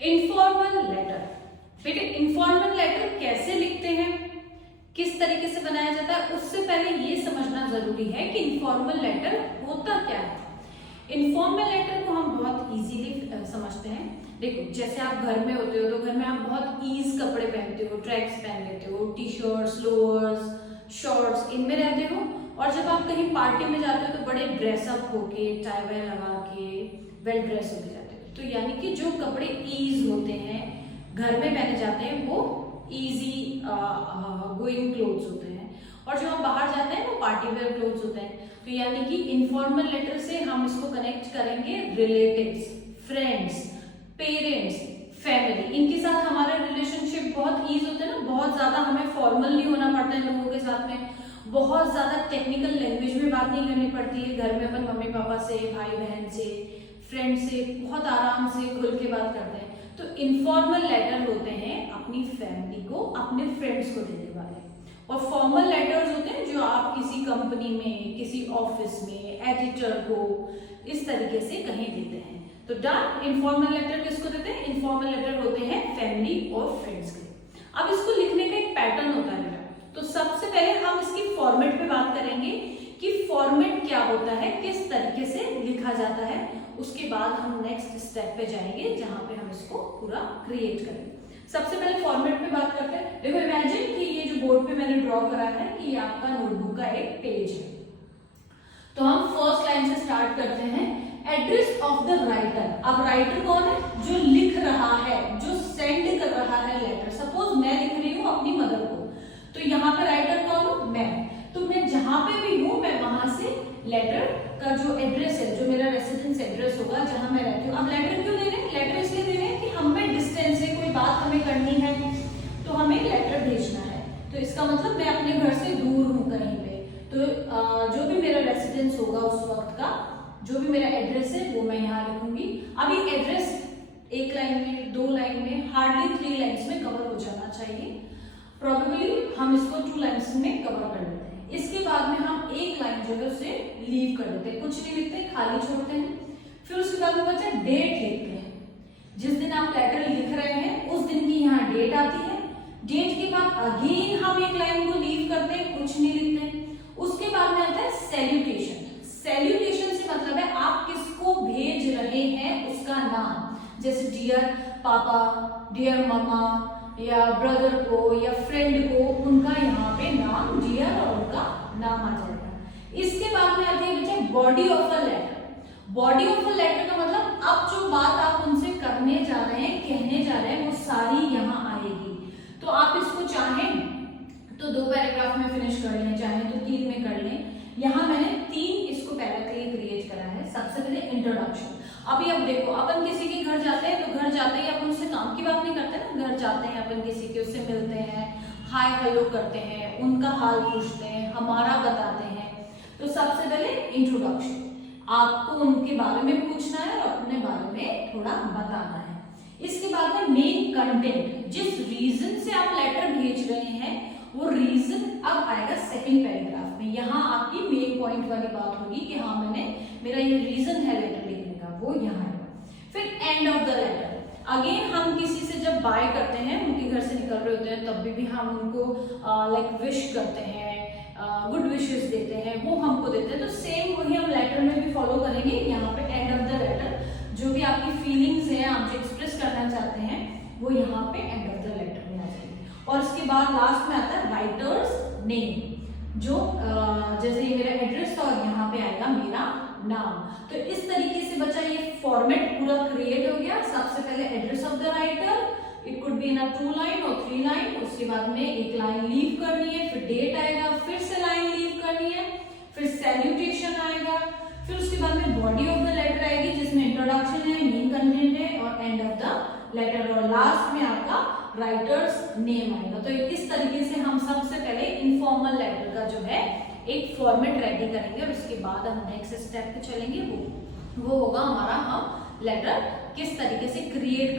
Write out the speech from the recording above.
Informal letter. बेटे informal letter कैसे लिखते हैं, किस तरीके से बनाया जाता है, उससे पहले ये समझना जरूरी है कि इनफॉर्मल लेटर होता क्या है। इनफॉर्मल लेटर को हम बहुत इजीली समझते हैं। देखो जैसे आप घर में होते हो तो घर में आप बहुत ईज कपड़े पहनते हो, ट्रैक्स पहन लेते हो, टी शर्ट्स, लोअर्स, शॉर्ट्स, इनमें रहते हो। और जब आप कहीं पार्टी में जाते हो तो बड़े ड्रेसअप होके, टाई वाई लगा के, वेल ड्रेस होके जाते हो। तो यानी कि जो कपड़े ईज होते हैं, घर में पहने जाते हैं, वो इजी गोइंग क्लोथ्स होते हैं। और जो हम बाहर जाते हैं वो पार्टी वेयर क्लोथ्स होते हैं। तो यानी कि इनफॉर्मल लेटर से हम इसको कनेक्ट करेंगे रिलेटिव्स, फ्रेंड्स, पेरेंट्स, फैमिली, इनके साथ हमारा रिलेशनशिप बहुत ईज होता है ना। बहुत ज्यादा हमें फॉर्मल नहीं होना पड़ता है लोगों के साथ में, बहुत ज्यादा टेक्निकल लैंग्वेज में बात नहीं करनी पड़ती है। घर में अपन मम्मी पापा से, भाई बहन से, फ्रेंड से बहुत आराम से खुल के बात करते हैं। तो इनफॉर्मल लेटर होते हैं अपनी फैमिली को, अपने फ्रेंड्स को देने वाले। और फॉर्मल लेटर्स होते हैं जो आप किसी कंपनी में, किसी ऑफिस में, एडिटर को इस तरीके से कहीं देते हैं। तो डन। इनफॉर्मल लेटर किसको देते हैं? इनफॉर्मल लेटर होते हैं फैमिली और फ्रेंड्स के। अब इसको लिखने का एक पैटर्न होता है बेटा। तो सबसे पहले हम इसकी फॉर्मेट पे बात करेंगे कि फॉर्मेट क्या होता है, किस तरीके से लिखा जाता है। उसके बाद हम नेक्स्ट स्टेप पे जाएंगे जहां पे हम इसको पूरा क्रिएट करेंगे। सबसे पहले फॉर्मेट पे बात करते हैं। देखो इमेजिन कि ये जो बोर्ड पे मैंने ड्रॉ करा है कि ये आपका नोटबुक का एक पेज है। तो हम फर्स्ट लाइन से स्टार्ट करते हैं, एड्रेस ऑफ द राइटर। अब राइटर कौन है? जो लिख रहा है, जो सेंड कर रहा है लेटर। सपोज मैं लिख रही हूँ अपनी मदर को, तो यहाँ पे राइटर कौन हूँ? मैं। तो मैं जहां पे भी हूँ मैं वहां से लेटर का जो एड्रेस है, जो मेरा रेसिडेंस एड्रेस होगा जहां मैं रहती हूँ। अब लेटर क्यों दे रहे हैं? लेटर इसलिए दे रहे हैं कि हम में डिस्टेंस है, कोई बात हमें करनी है तो हमें लेटर भेजना है। तो इसका मतलब मैं अपने घर से दूर हूँ कहीं पे, तो जो भी मेरा रेसिडेंस होगा उस वक्त का, जो भी मेरा एड्रेस है वो मैं यहाँ लिखूंगी। अब ये एड्रेस एक लाइन में, दो लाइन में, हार्डली 3 लाइन्स में कवर हो जाना चाहिए। प्रोबेबली हम इसको 2 लाइन्स में कवर कर देते हैं। इसके बाद में हम एक लाइन जो है उसे लीव कर देते हैं, कुछ नहीं लिखते, खाली छोड़ते हैं। फिर उसके बाद में बच्चा डेट लिखते हैं। जिस दिन आप लेटर लिख रहे हैं उस दिन की यहाँ डेट आती है। डेट के बाद अगेन हम एक लाइन को लीव करते हैं, कुछ नहीं लिखते। उसके बाद में आता है सैल्यूटेशन। सैल्यूटेशन से मतलब है आप किसको भेज रहे हैं उसका नाम, जैसे डियर पापा, डियर मम्मा, या ब्रदर को या फ्रेंड को, उनका यहाँ पे नाम डियर और उनका नाम आ जाएगा। इसके बाद में आती है बच्चे body of a letter. Body of a letter का मतलब अब जो बात आप उनसे करने जा रहे हैं, कहने जा रहे हैं, वो सारी यहाँ आएगी। तो आप इसको चाहें तो 2 पैराग्राफ में फिनिश कर लें, चाहें तो 3 में कर लें। यहाँ मैंने 3 इसको पैरा के लिए क्रिएट करा है। सबसे पहले इंट्रोडक्शन। अभी अब देखो, अपन किसी के घर जाते हैं तो घर जाते ही अपन उससे काम की बात नहीं करते ना। घर जाते हैं अपन किसी के, उससे मिलते हैं, हाय हेलो करते हैं, उनका हाल पूछते हैं, हमारा बताते हैं। तो सबसे पहले इंट्रोडक्शन, आपको उनके बारे में पूछना है और अपने बारे में थोड़ा बताना है। इसके बाद में मेन कंटेंट, जिस रीजन से आप लेटर भेज रहे हैं वो रीजन अब आएगा सेकंड पैराग्राफ में। यहाँ आपकी मेन पॉइंट वाली बात होगी कि हाँ मेरा ये रीजन है लेटर लिखने का, वो यहाँ है। फिर end of the letter. Again हम किसी से जब बाय करते हैं, उनके घर से निकल रहे होते हैं, तब भी हम उनको लाइक विश करते हैं, गुड विशेस देते हैं, वो हमको देते हैं। तो सेम वही हम लेटर में भी फॉलो करेंगे। यहाँ पे एंड ऑफ द लेटर, जो भी आपकी फीलिंग्स हैं, आप जो एक्सप्रेस करना चाहते हैं, वो यहाँ पे एंड ऑफ द लेटर में आ जाएंगे। और इसके बाद लास्ट में आता है राइटर्स नेम, जो जैसे ये मेरा एड्रेस था और यहाँ पे आएगा मेरा नाम। तो इस तरीके से बच्चा ये फॉर्मेट पूरा क्रिएट हो गया। सबसे पहले address of the writer, it could be in 2 line और 3 लाइन। उसके बाद में एक लाइन लीव करनी है, फिर डेट आएगा, फिर से लाइन लीव करनी है, फिर सैल्यूटेशन आएगा, फिर उसके बाद में बॉडी ऑफ द लेटर आएगी जिसमें इंट्रोडक्शन है, मेन कंटेंट है और एंड ऑफ द लेटर, और लास्ट में आपका राइटर्स नेम आएगा। तो इस तरीके से हम सबसे पहले इनफॉर्मल लेटर का जो है एक फॉर्मेट रेडी करेंगे और उसके बाद हम नेक्स्ट स्टेप पे चलेंगे। वो होगा हमारा, हम लेटर किस तरीके से क्रिएट